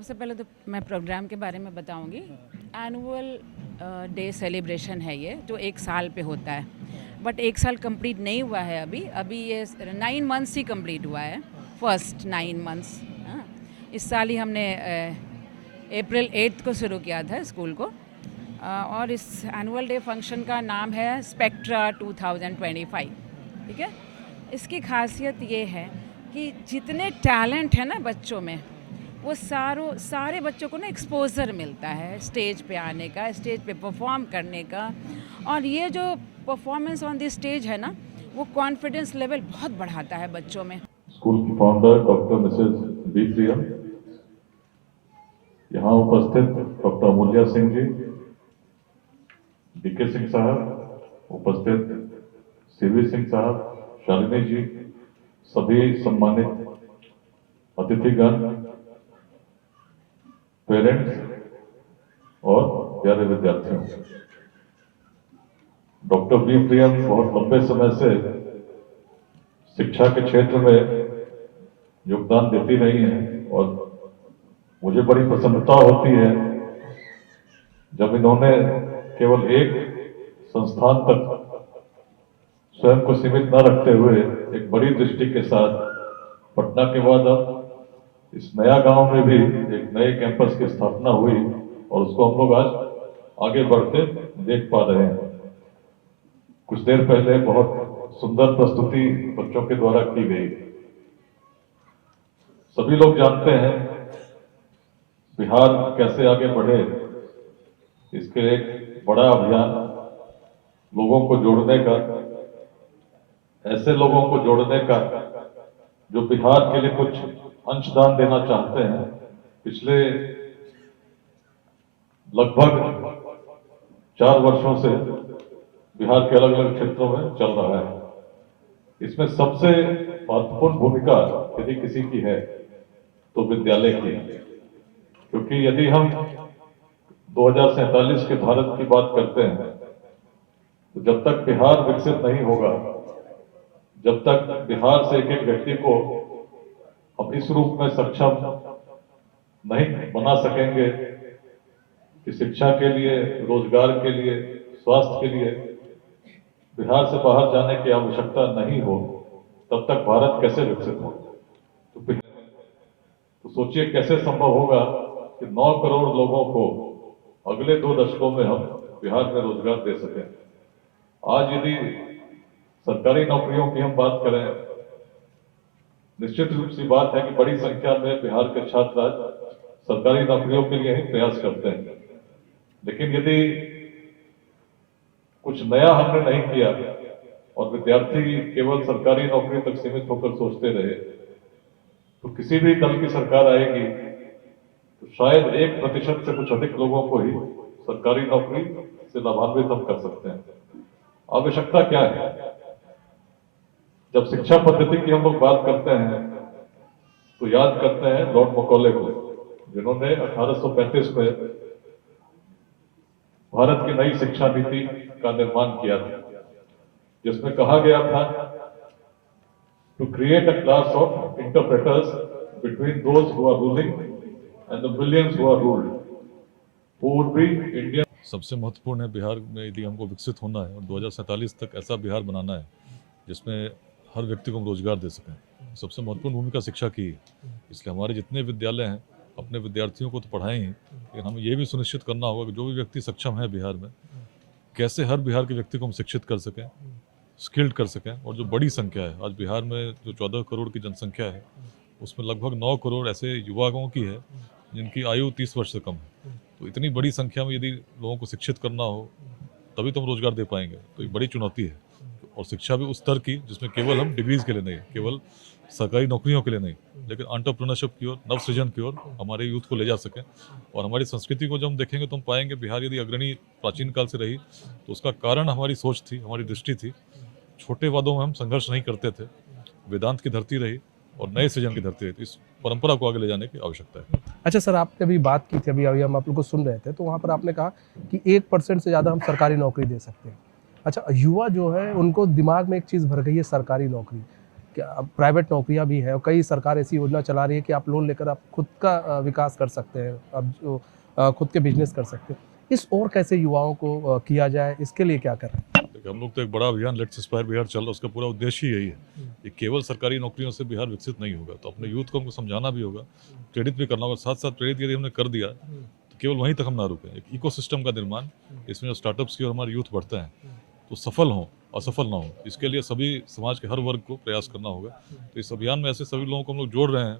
सबसे पहले तो मैं प्रोग्राम के बारे में बताऊंगी। एनुअल डे सेलिब्रेशन है ये, जो एक साल पे होता है, बट एक साल कंप्लीट नहीं हुआ है अभी ये 9 मंथ्स ही कंप्लीट हुआ है, फर्स्ट 9 मंथ्स। हाँ, इस साल ही हमने अप्रैल 8 को शुरू किया था स्कूल को। और इस एनुअल डे फंक्शन का नाम है स्पेक्ट्रा 2025। ठीक है, इसकी खासियत ये है कि जितने टैलेंट है ना बच्चों में, वो सारे बच्चों को ना एक्सपोज़र मिलता है स्टेज पे आने का, स्टेज पे परफॉर्म करने का। और ये जो परफॉर्मेंस ऑन द स्टेज है ना, वो कॉन्फिडेंस लेवल बहुत बढ़ाता है बच्चों में। स्कूल की फाउंडर डॉक्टर मिसेस बी प्रिया, यहाँ उपस्थित डॉक्टर अमूल्या सिंह जी, डीके सिंह साहब, उपस्थित सीवी सिंह साहब, शालिनी जी, सभी सम्मानित अतिथिगण, पेरेंट्स और प्यारे विद्यार्थियों। डॉक्टर बी प्रिया बहुत लंबे समय से शिक्षा के क्षेत्र में योगदान देती रही हैं और मुझे बड़ी प्रसन्नता होती है जब इन्होंने केवल एक संस्थान तक स्वयं को सीमित न रखते हुए एक बड़ी दृष्टि के साथ पटना के बाद अब इस नया गांव में भी एक नए कैंपस की स्थापना हुई और उसको हम लोग आज आगे बढ़ते देख पा रहे हैं। कुछ देर पहले बहुत सुंदर प्रस्तुति बच्चों के द्वारा की गई। सभी लोग जानते हैं बिहार कैसे आगे बढ़े, इसके एक बड़ा अभियान लोगों को जोड़ने का, ऐसे लोगों को जोड़ने का जो बिहार के लिए कुछ अंशदान देना चाहते हैं, पिछले लगभग 4 वर्षों से बिहार के अलग अलग क्षेत्रों में चल रहा है। इसमें सबसे महत्वपूर्ण भूमिका यदि किसी की है तो विद्यालय की, क्योंकि यदि हम 2047 के भारत की बात करते हैं तो जब तक बिहार विकसित नहीं होगा, जब तक बिहार से एक एक व्यक्ति को हम इस रूप में सक्षम नहीं बना सकेंगे कि शिक्षा के लिए, रोजगार के लिए, स्वास्थ्य के लिए बिहार से बाहर जाने की आवश्यकता नहीं हो, तब तक भारत कैसे विकसित हो। तो सोचिए कैसे संभव होगा कि 9 करोड़ लोगों को अगले 2 दशकों में हम बिहार में रोजगार दे सकें। आज यदि सरकारी नौकरियों की हम बात करें, निश्चित रूप से बात है कि बड़ी संख्या में बिहार के छात्र आज सरकारी नौकरियों के लिए ही प्रयास करते हैं। लेकिन यदि कुछ नया हमने नहीं किया और विद्यार्थी केवल सरकारी नौकरी तक सीमित होकर सोचते रहे, तो किसी भी दल की सरकार आएगी तो शायद 1% से कुछ अधिक लोगों को ही सरकारी नौकरी से लाभान्वित हम कर सकते हैं। आवश्यकता क्या है? जब शिक्षा पद्धति की हम लोग बात करते हैं तो याद करते हैं लॉर्ड मैकॉले को, जिन्होंने 1835 में भारत की नई शिक्षा नीति का निर्माण किया था, जिसमें कहा गया था to create a class of interpreters between those who are ruling and the millions who are ruled, who would be Indian. सबसे महत्वपूर्ण है बिहार में यदि हमको विकसित होना है और 2047 तक ऐसा बिहार बनाना है जिसमें हर व्यक्ति को हम रोजगार दे सकें। सबसे महत्वपूर्ण भूमिका शिक्षा की है, इसलिए हमारे जितने विद्यालय हैं अपने विद्यार्थियों को तो पढ़ाएं ही, लेकिन हमें ये भी सुनिश्चित करना होगा कि जो भी व्यक्ति सक्षम है बिहार में, कैसे हर बिहार के व्यक्ति को हम शिक्षित कर सकें, स्किल्ड कर सकें। और जो बड़ी संख्या है आज बिहार में, जो 14 करोड़ की जनसंख्या है, उसमें लगभग 9 करोड़ ऐसे युवाओं की है जिनकी आयु 30 वर्ष से कम है। तो इतनी बड़ी संख्या में यदि लोगों को शिक्षित करना हो तभी तो हम रोजगार दे पाएंगे। तो एक बड़ी चुनौती है, और शिक्षा भी उस स्तर की जिसमें केवल हम डिग्रीज के लिए नहीं, केवल सरकारी नौकरियों के लिए नहीं, लेकिन एंटरप्रेन्योरशिप की ओर, नव सृजन की ओर हमारे यूथ को ले जा सकें। और हमारी संस्कृति को जब हम देखेंगे तो हम पाएंगे बिहार यदि अग्रणी प्राचीन काल से रही तो उसका कारण हमारी सोच थी, हमारी दृष्टि थी। छोटे वादों में हम संघर्ष नहीं करते थे, वेदांत की धरती रही और नए सृजन की धरती रही। तो इस परंपरा को आगे ले जाने की आवश्यकता है। अच्छा सर, आपने अभी बात की थी, अभी हम आप लोग को सुन रहे थे, तो वहाँ पर आपने कहा कि 1% से ज़्यादा हम सरकारी नौकरी दे सकते हैं। अच्छा, युवा जो है उनको दिमाग में एक चीज़ भर गई है सरकारी नौकरी, प्राइवेट नौकरियां भी हैं और कई सरकार ऐसी योजना चला रही है कि आप लोन लेकर आप खुद का विकास कर सकते हैं, आप जो खुद के बिजनेस कर सकते हैं। इस और कैसे युवाओं को किया जाए, इसके लिए क्या करें? देखिए, हम लोग तो एक बड़ा अभियान लेट्स इंस्पायर बिहार चल रहा है, उसका पूरा उद्देश्य ही यही है। ये केवल सरकारी नौकरियों से बिहार विकसित नहीं होगा, तो अपने यूथ को हमको समझाना भी होगा, प्रेरित भी करना होगा। साथ साथ प्रेरित यदि हमने कर दिया तो केवल वहीं तक हम ना रुकें। एक इकोसिस्टम का निर्माण, इसमें जो स्टार्टअप्स की और हमारे यूथ बढ़ते हैं तो सफल हों, असफल ना हो, इसके लिए सभी समाज के हर वर्ग को प्रयास करना होगा। तो इस अभियान में ऐसे सभी लोगों को हम लोग जोड़ रहे हैं,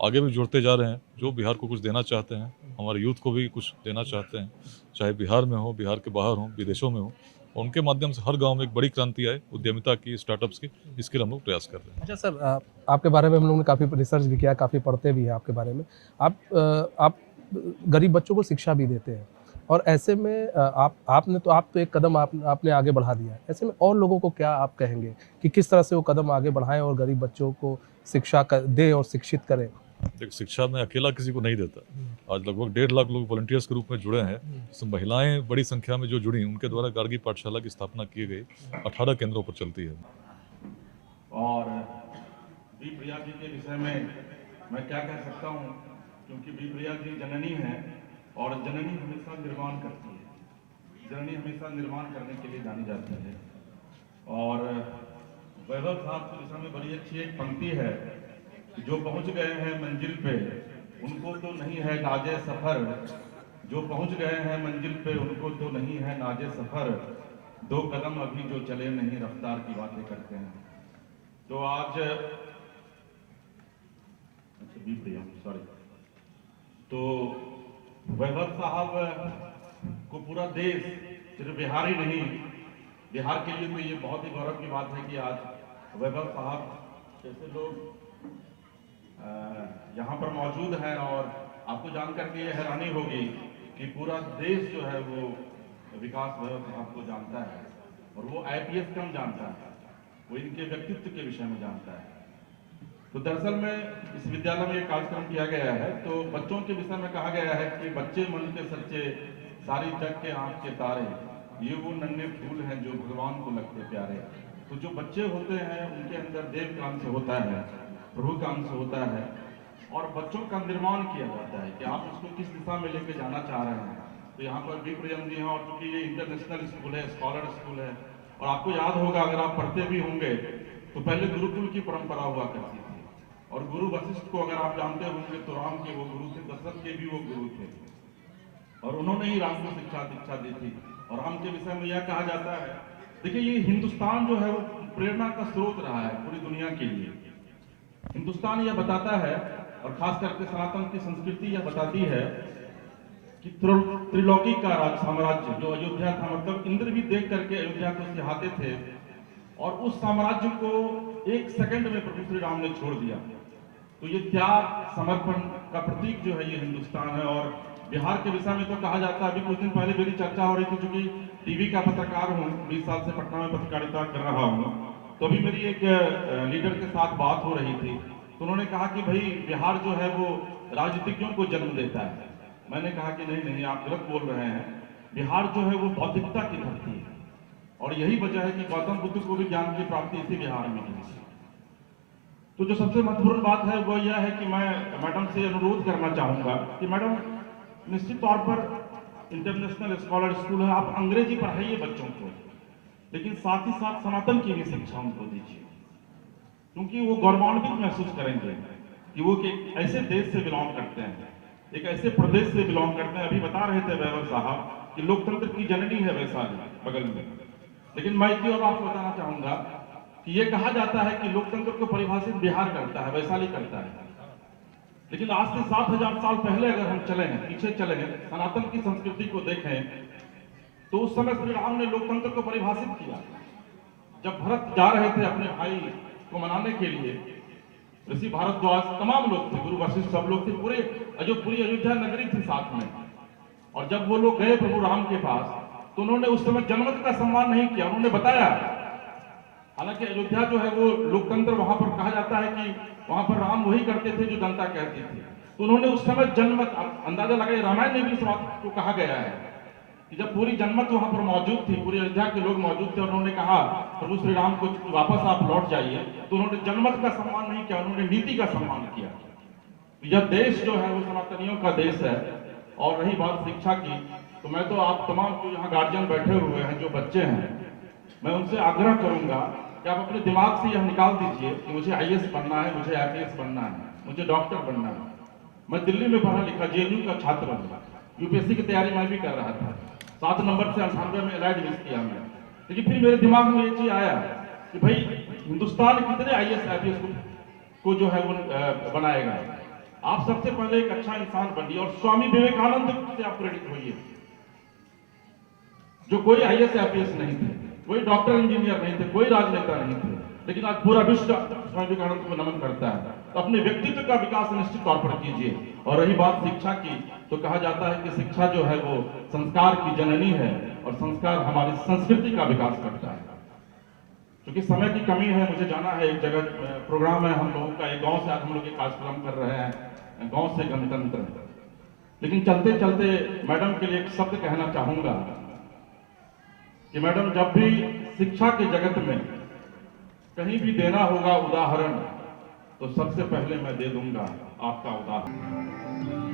आगे भी जोड़ते जा रहे हैं, जो बिहार को कुछ देना चाहते हैं, हमारे यूथ को भी कुछ देना चाहते हैं, चाहे बिहार में हो, बिहार के बाहर हो, विदेशों में हो। उनके माध्यम से हर गांव में एक बड़ी क्रांति आए उद्यमिता की, स्टार्टअप्स की, इसके लिए हम लोग प्रयास कर रहे हैं। अच्छा सर, आपके बारे में हम लोगों ने काफ़ी रिसर्च भी किया, काफ़ी पढ़ते भी हैं आपके बारे में। आप गरीब बच्चों को शिक्षा भी देते हैं और ऐसे में आप तो एक कदम आपने आगे बढ़ा दिया है। ऐसे में और लोगों को क्या आप कहेंगे कि किस तरह से वो कदम आगे बढ़ाएं और गरीब बच्चों को शिक्षा दें और शिक्षित करें? देख, शिक्षा में अकेला किसी को नहीं देता। आज लगभग 1.5 लाख लोग वॉलंटियर्स के रूप में जुड़े हैं। इसमें महिलाएं बड़ी संख्या में जो जुड़ी, उनके द्वारा गार्गी पाठशाला की स्थापना की गई, 18 केंद्रों पर चलती है। और बी प्रिया जी के विषय में मैं क्या कह सकता हूँ, क्योंकि बी प्रिया जी जननी है और जननी हमेशा निर्माण करती है, जननी हमेशा निर्माण करने के लिए जानी जाती है। और वैभव साहब के विषय में बड़ी अच्छी एक पंक्ति है, जो पहुंच गए हैं मंजिल पे उनको तो नहीं है नाजे सफर, जो पहुंच गए हैं मंजिल पे उनको तो नहीं है नाजे सफर, 2 कदम अभी जो चले नहीं रफ्तार की बातें करते हैं। तो आज सॉरी, तो वैभव साहब को पूरा देश, सिर्फ बिहार ही नहीं, बिहार के लिए तो ये बहुत ही गौरव की बात है कि आज वैभव साहब जैसे लोग यहाँ पर मौजूद हैं। और आपको जानकर के ये हैरानी होगी कि पूरा देश जो है वो विकास वैभव साहब को जानता है और वो IPS कम जानता है, वो इनके व्यक्तित्व के विषय में जानता है। तो दरअसल में इस विद्यालय में एक कार्यक्रम किया गया है, तो बच्चों के विषय में कहा गया है कि बच्चे मन के सच्चे, सारी जग के आँख के तारे, ये वो नन्हे फूल हैं जो भगवान को लगते प्यारे। तो जो बच्चे होते हैं उनके अंदर देव का अंश होता है, प्रभु का अंश होता है, और बच्चों का निर्माण किया जाता है कि आप उसको किस दिशा में लेके जाना चाह रहे हैं। तो यहाँ पर बी प्रियम जी हैं, और चूंकि ये इंटरनेशनल स्कूल है, स्कॉलर स्कूल है, और आपको याद होगा अगर आप पढ़ते भी होंगे तो पहले गुरुकुल की परंपरा हुआ करती थी, और गुरु वशिष्ठ को अगर आप जानते होंगे तो राम के वो गुरु थे, दशरथ के भी वो गुरु थे, और उन्होंने ही राम को शिक्षा दीक्षा दी थी। और राम के विषय में यह कहा जाता है, देखिए ये हिंदुस्तान जो है वो प्रेरणा का स्रोत रहा है पूरी दुनिया के लिए। हिंदुस्तान यह बताता है, और खास करके सनातन की संस्कृति यह बताती है कि त्रिलोकी का राज साम्राज्य जो अयोध्या था, मतलब इंद्र भी देख करके अयोध्या को सिहाते थे, और उस साम्राज्य को 1 सेकंड में प्रभु श्री राम ने छोड़ दिया। तो ये त्याग समर्पण का प्रतीक जो है ये हिंदुस्तान है। और बिहार के विषय में तो कहा जाता है, अभी कुछ दिन पहले मेरी चर्चा हो रही थी, चूंकि टीवी का पत्रकार हूँ, 20 साल से पटना में पत्रकारिता कर रहा हूँ, तो अभी मेरी एक लीडर के साथ बात हो रही थी, तो उन्होंने कहा कि भाई बिहार जो है वो राजनीतिज्ञों को जन्म देता है। मैंने कहा कि नहीं नहीं, आप गलत बोल रहे हैं, बिहार जो है वो बौद्धिकता की धरती है, और यही वजह है कि गौतम बुद्ध को भी ज्ञान की प्राप्ति इसी बिहार में हुई। तो जो सबसे महत्वपूर्ण बात है वो यह है कि मैं मैडम से अनुरोध करना चाहूँगा कि मैडम, निश्चित तौर पर इंटरनेशनल स्कॉलर स्कूल है, आप अंग्रेजी पढ़ाइए बच्चों को, लेकिन साथ ही साथ सनातन की भी शिक्षा उनको दीजिए, क्योंकि वो गौरवान्वित महसूस करेंगे कि वो एक ऐसे देश से बिलोंग करते हैं, एक ऐसे प्रदेश से बिलोंग करते हैं। अभी बता रहे थे वैभव साहब कि लोकतंत्र की जननी है वैशाली बगल में, लेकिन मैं एक और आपको बताना चाहूंगा कि ये कहा जाता है कि लोकतंत्र को परिभाषित बिहार करता है, वैशाली करता है, लेकिन आज से 7000 साल पहले अगर हम चले हैं, पीछे चले हैं, सनातन की संस्कृति को देखें, तो उस समय श्री राम ने लोकतंत्र को परिभाषित किया। जब भरत जा रहे थे अपने भाई को मनाने के लिए, ऋषि भारद्वाज तमाम लोग थे, गुरु वशिष्ठ सब लोग थे, पूरी अयोध्या नगरी थी साथ में, और जब वो लोग गए प्रभु राम के पास, तो उन्होंने उस समय जनमत का सम्मान नहीं किया, उन्होंने बताया, हालांकि अयोध्या जो है वो लोकतंत्र, वहां पर कहा जाता है कि वहां पर राम वही करते थे जो जनता कहती थी, तो उन्होंने उस समय जनमत, अंदाजा लगाए, रामायण में भी इस बात को कहा गया है कि जब पूरी जनमत वहां पर मौजूद थी, पूरी अयोध्या के लोग मौजूद थे और उन्होंने कहा प्रभु श्री राम को वापस आप लौट जाइए, तो उन्होंने जनमत का सम्मान नहीं किया, उन्होंने नीति का सम्मान किया। यह देश जो है वो सनातनियों का देश है। और रही बात शिक्षा की, तो मैं तो आप तमाम जो यहाँ गार्जियन बैठे हुए हैं, जो बच्चे हैं, मैं उनसे आग्रह करूंगा कि आप अपने दिमाग से यह निकाल दीजिए कि मुझे IAS बनना है, मुझे IPS बनना है, मुझे डॉक्टर बनना है। मैं दिल्ली में पढ़ा लिखा JNU का छात्र हूँ, UPSC की तैयारी मैं भी कर रहा था, 7 नंबर से 98 में एलाइड मिस किया मैं। लेकिन फिर मेरे दिमाग में ये चीज आया कि भाई हिंदुस्तान कितने IAS IPS को जो है वो बनाएगा। आप सबसे पहले एक अच्छा इंसान बनिए और स्वामी विवेकानंद से आप प्रेरित होइए, जो कोई IAS IPS नहीं थे, कोई डॉक्टर इंजीनियर नहीं थे, कोई राजनेता नहीं थे, लेकिन आज पूरा विश्व स्वामी विवेकानंद को नमन करता है। तो अपने व्यक्तित्व का विकास निश्चित तौर पर कीजिए। और रही बात शिक्षा की, तो कहा जाता है कि शिक्षा जो है वो संस्कार की जननी है और संस्कार हमारी संस्कृति का विकास करता है। क्योंकि समय की कमी है, मुझे जाना है एक जगह, प्रोग्राम है हम लोगों का, एक गांव से आज हम लोग एक कार्यक्रम कर रहे हैं, गांव से गणतंत्र। लेकिन चलते चलते मैडम के लिए एक शब्द कहना चाहूंगा कि मैडम, जब भी शिक्षा के जगत में कहीं भी देना होगा उदाहरण, तो सबसे पहले मैं दे दूंगा आपका उदाहरण।